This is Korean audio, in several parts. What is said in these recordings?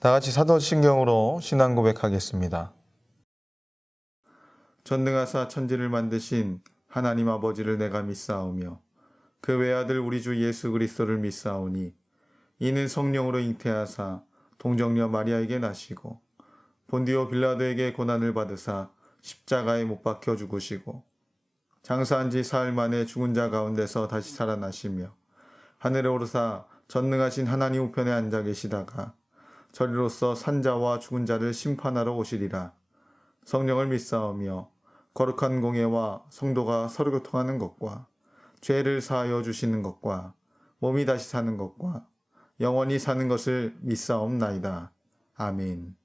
다 같이 사도신경으로 신앙 고백하겠습니다. 전능하사 천지를 만드신 하나님 아버지를 내가 믿사오며 그 외아들 우리 주 예수 그리스도를 믿사오니 이는 성령으로 잉태하사 동정녀 마리아에게 나시고 본디오 빌라도에게 고난을 받으사 십자가에 못 박혀 죽으시고 장사한 지 사흘 만에 죽은 자 가운데서 다시 살아나시며 하늘에 오르사 전능하신 하나님 우편에 앉아 계시다가 저리로서 산자와 죽은 자를 심판하러 오시리라. 성령을 믿사오며 거룩한 공예와 성도가 서로 교통하는 것과 죄를 사하여 주시는 것과 몸이 다시 사는 것과 영원히 사는 것을 믿사옵나이다. 아멘.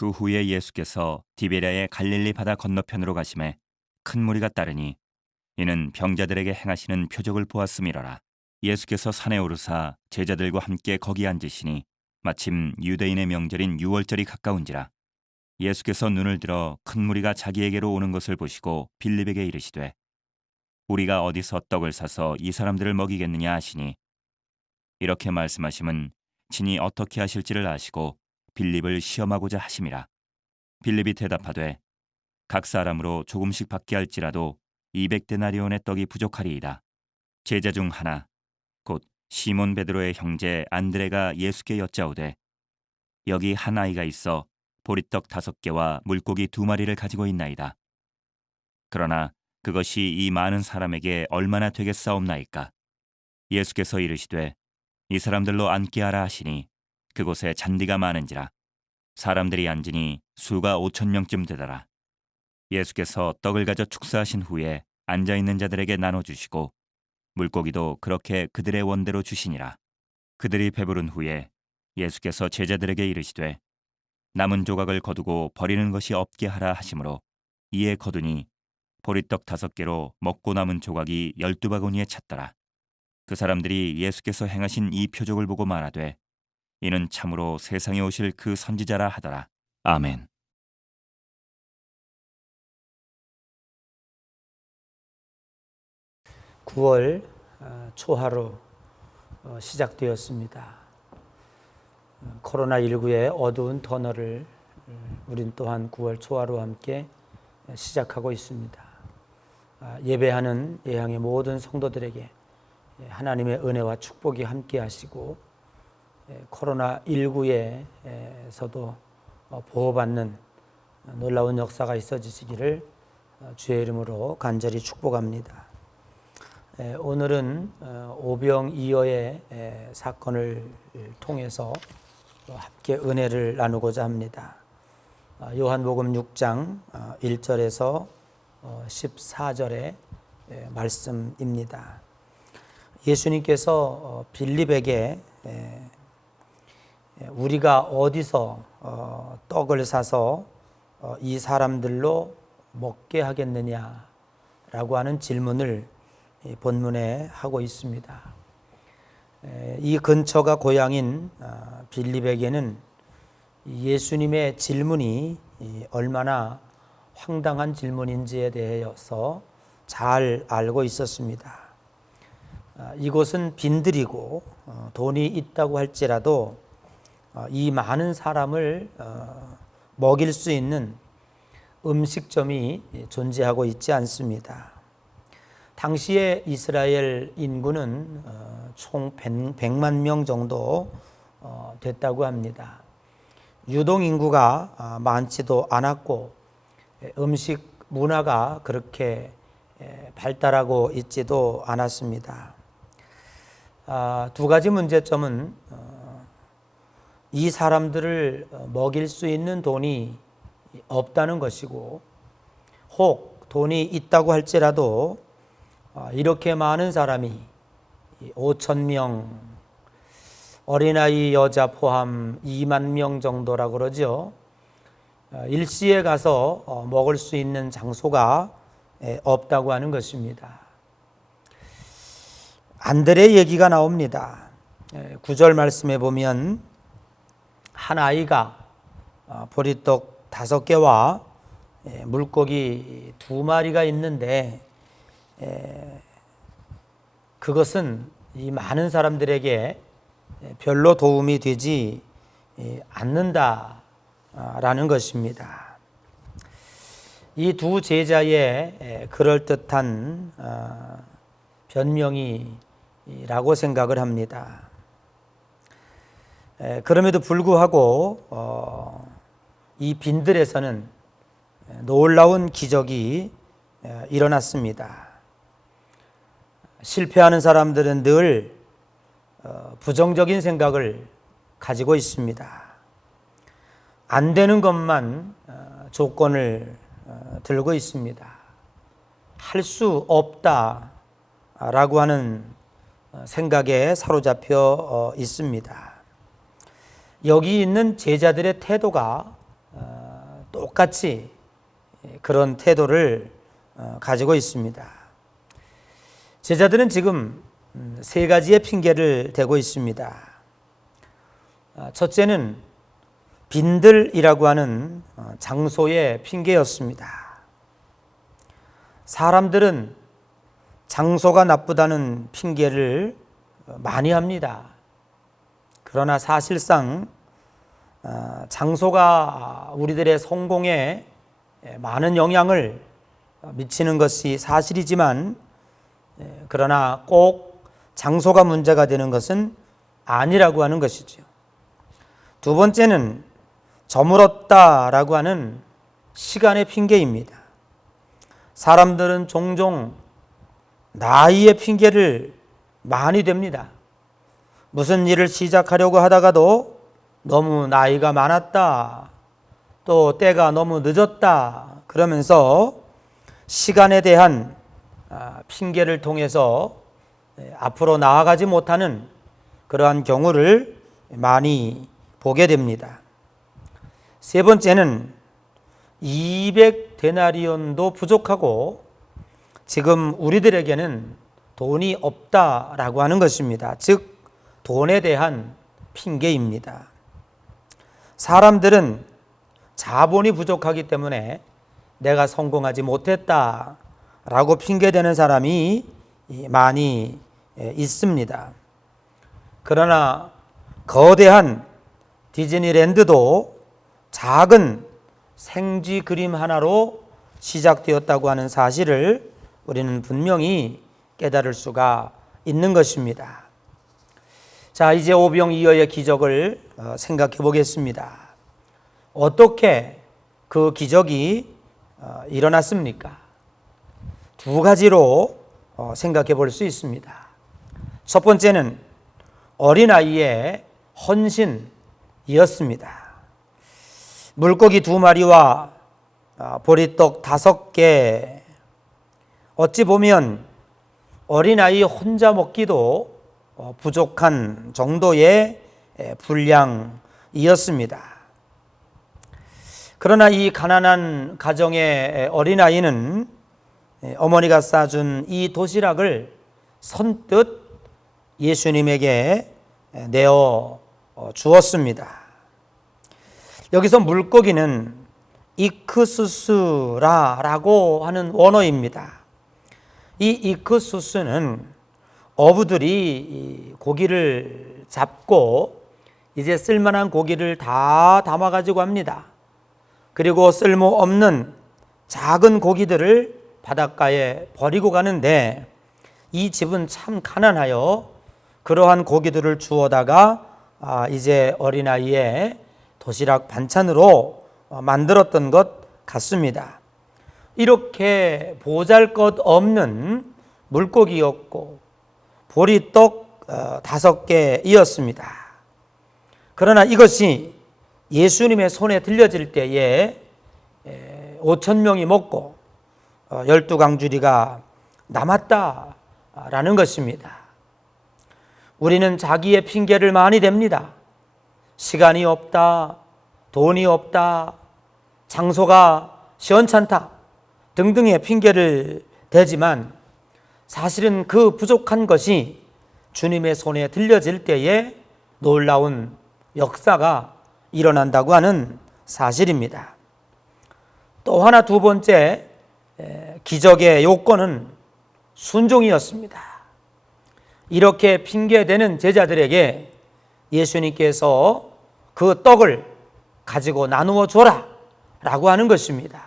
그 후에 예수께서 디베랴의 갈릴리 바다 건너편으로 가심에 큰 무리가 따르니 이는 병자들에게 행하시는 표적을 보았음이로라. 예수께서 산에 오르사 제자들과 함께 거기 앉으시니 마침 유대인의 명절인 유월절이 가까운지라. 예수께서 눈을 들어 큰 무리가 자기에게로 오는 것을 보시고 빌립에게 이르시되 우리가 어디서 떡을 사서 이 사람들을 먹이겠느냐 하시니 이렇게 말씀하심은 친히 어떻게 하실지를 아시고 빌립을 시험하고자 하심이라. 빌립이 대답하되 각 사람으로 조금씩 받게 할지라도 200데나리온의 떡이 부족하리이다. 제자 중 하나 곧 시몬 베드로의 형제 안드레가 예수께 여짜오되 여기 한 아이가 있어 보리떡 5개와 물고기 2마리를 가지고 있나이다. 그러나 그것이 이 많은 사람에게 얼마나 되겠사옵나이까? 예수께서 이르시되 이 사람들로 앉게 하라 하시니 그곳에 잔디가 많은지라 사람들이 앉으니 수가 5,000명쯤 되더라. 예수께서 떡을 가져 축사하신 후에 앉아있는 자들에게 나눠주시고 물고기도 그렇게 그들의 원대로 주시니라. 그들이 배부른 후에 예수께서 제자들에게 이르시되 남은 조각을 거두고 버리는 것이 없게 하라 하시므로 이에 거두니 보리떡 5개로 먹고 남은 조각이 12바구니에 찼더라. 그 사람들이 예수께서 행하신 이 표적을 보고 말하되 이는 참으로 세상에 오실 그 선지자라 하더라. 아멘. (9월) 초하루 시작되었습니다. 코로나19의 어두운 터널을 우린 또한 9월 초하루와 함께 시작하고 있습니다. 예배하는 예향의 모든 성도들에게 하나님의 은혜와 축복이 함께 하시고 코로나19에서도 보호받는 놀라운 역사가 있어지시기를 주의 이름으로 간절히 축복합니다. 오늘은 오병이어의 사건을 통해서 함께 은혜를 나누고자 합니다. 요한복음 6장 1절에서 14절의 말씀입니다. 예수님께서 빌립에게 우리가 어디서 떡을 사서 이 사람들로 먹게 하겠느냐라고 하는 질문을 본문에 하고 있습니다. 이 근처가 고향인 빌립에게는 예수님의 질문이 얼마나 황당한 질문인지에 대해서 잘 알고 있었습니다. 이곳은 빈들이고 돈이 있다고 할지라도 이 많은 사람을 먹일 수 있는 음식점이 존재하고 있지 않습니다. 당시의 이스라엘 인구는 총 100만 명 정도 됐다고 합니다. 유동 인구가 많지도 않았고 음식 문화가 그렇게 발달하고 있지도 않았습니다. 두 가지 문제점은 이 사람들을 먹일 수 있는 돈이 없다는 것이고, 혹 돈이 있다고 할지라도 이렇게 많은 사람이 5,000명, 어린아이 여자 포함 2만 명 정도라고 그러죠. 일시에 가서 먹을 수 있는 장소가 없다고 하는 것입니다. 안드레 얘기가 나옵니다. 9절 말씀에 보면 한 아이가 보리떡 5개와 물고기 2마리가 있는데 그것은 이 많은 사람들에게 별로 도움이 되지 않는다라는 것입니다. 이 두 제자의 그럴듯한 변명이라고 생각을 합니다. 그럼에도 불구하고 이 빈들에서는 놀라운 기적이 일어났습니다. 실패하는 사람들은 늘 부정적인 생각을 가지고 있습니다. 안 되는 것만 조건을 들고 있습니다. 할 수 없다라고 하는 생각에 사로잡혀 있습니다. 여기 있는 제자들의 태도가 똑같이 그런 태도를 가지고 있습니다. 제자들은 지금 3가지의 핑계를 대고 있습니다. 첫째는 빈들이라고 하는 장소의 핑계였습니다. 사람들은 장소가 나쁘다는 핑계를 많이 합니다. 그러나 사실상 장소가 우리들의 성공에 많은 영향을 미치는 것이 사실이지만, 그러나 꼭 장소가 문제가 되는 것은 아니라고 하는 것이죠. 두 번째는 저물었다라고 하는 시간의 핑계입니다. 사람들은 종종 나이의 핑계를 많이 댑니다. 무슨 일을 시작하려고 하다가도 너무 나이가 많았다, 또 때가 너무 늦었다 그러면서 시간에 대한 핑계를 통해서 앞으로 나아가지 못하는 그러한 경우를 많이 보게 됩니다. 세 번째는 200데나리온도 부족하고 지금 우리들에게는 돈이 없다라고 하는 것입니다. 즉 돈에 대한 핑계입니다. 사람들은 자본이 부족하기 때문에 내가 성공하지 못했다라고 핑계대는 사람이 많이 있습니다. 그러나 거대한 디즈니랜드도 작은 생쥐 그림 하나로 시작되었다고 하는 사실을 우리는 분명히 깨달을 수가 있는 것입니다. 자, 이제 오병이어의 기적을 생각해 보겠습니다. 어떻게 그 기적이 일어났습니까? 두 가지로 생각해 볼 수 있습니다. 첫 번째는 어린아이의 헌신이었습니다. 물고기 2마리와 보리떡 5개, 어찌 보면 어린아이 혼자 먹기도 부족한 정도의 분량이었습니다. 그러나 이 가난한 가정의 어린아이는 어머니가 싸준 이 도시락을 선뜻 예수님에게 내어 주었습니다. 여기서 물고기는 이크수스라라고 하는 원어입니다. 이 이크수스는 어부들이 고기를 잡고 이제 쓸만한 고기를 다 담아가지고 합니다. 그리고 쓸모없는 작은 고기들을 바닷가에 버리고 가는데 이 집은 참 가난하여 그러한 고기들을 주워다가 이제 어린아이의 도시락 반찬으로 만들었던 것 같습니다. 이렇게 보잘것없는 물고기였고 보리떡 5개이었습니다. 그러나 이것이 예수님의 손에 들려질 때에 5,000명이 먹고 12강주리가 남았다라는 것입니다. 우리는 자기의 핑계를 많이 댑니다. 시간이 없다, 돈이 없다, 장소가 시원찮다 등등의 핑계를 대지만 사실은 그 부족한 것이 주님의 손에 들려질 때에 놀라운 역사가 일어난다고 하는 사실입니다. 또 하나 두 번째 기적의 요건은 순종이었습니다. 이렇게 핑계대는 제자들에게 예수님께서 그 떡을 가지고 나누어 줘라 라고 하는 것입니다.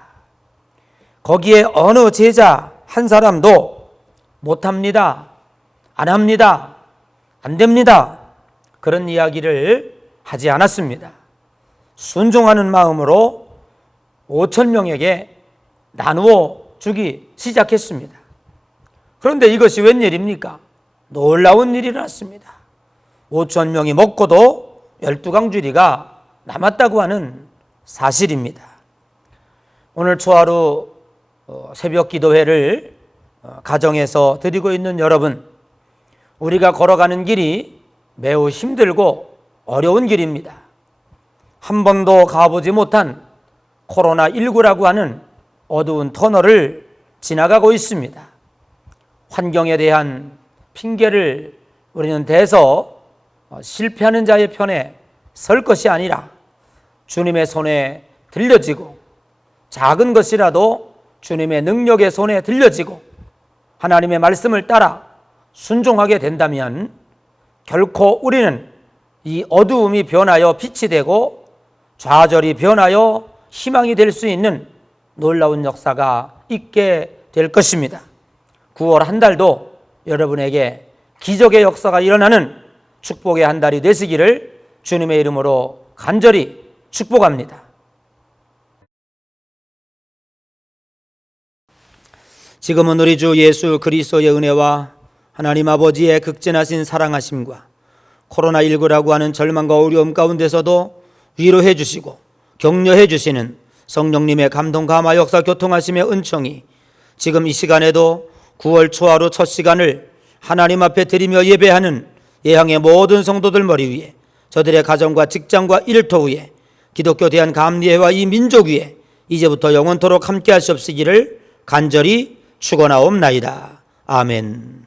거기에 어느 제자 한 사람도 못합니다, 안 합니다, 안 됩니다 그런 이야기를 하지 않았습니다. 순종하는 마음으로 5,000명에게 나누어 주기 시작했습니다. 그런데 이것이 웬일입니까? 놀라운 일이 일어났습니다. 5,000명이 먹고도 12강주리가 남았다고 하는 사실입니다. 오늘 초하루 새벽 기도회를 가정에서 드리고 있는 여러분, 우리가 걸어가는 길이 매우 힘들고 어려운 길입니다. 한 번도 가보지 못한 코로나19라고 하는 어두운 터널을 지나가고 있습니다. 환경에 대한 핑계를 우리는 대서 실패하는 자의 편에 설 것이 아니라 주님의 손에 들려지고 작은 것이라도 주님의 능력의 손에 들려지고 하나님의 말씀을 따라 순종하게 된다면 결코 우리는 이 어두움이 변하여 빛이 되고 좌절이 변하여 희망이 될 수 있는 놀라운 역사가 있게 될 것입니다. 9월 한 달도 여러분에게 기적의 역사가 일어나는 축복의 한 달이 되시기를 주님의 이름으로 간절히 축복합니다. 지금은 우리 주 예수 그리스도의 은혜와 하나님 아버지의 극진하신 사랑하심과 코로나19라고 하는 절망과 어려움 가운데서도 위로해 주시고 격려해 주시는 성령님의 감동 감화 역사 교통하심의 은총이 지금 이 시간에도 9월 초하루 첫 시간을 하나님 앞에 드리며 예배하는 예향의 모든 성도들 머리 위에, 저들의 가정과 직장과 일터 위에, 기독교 대한감리회와 이 민족 위에 이제부터 영원토록 함께 하시옵시기를 간절히 축원하옵나이다. 아멘.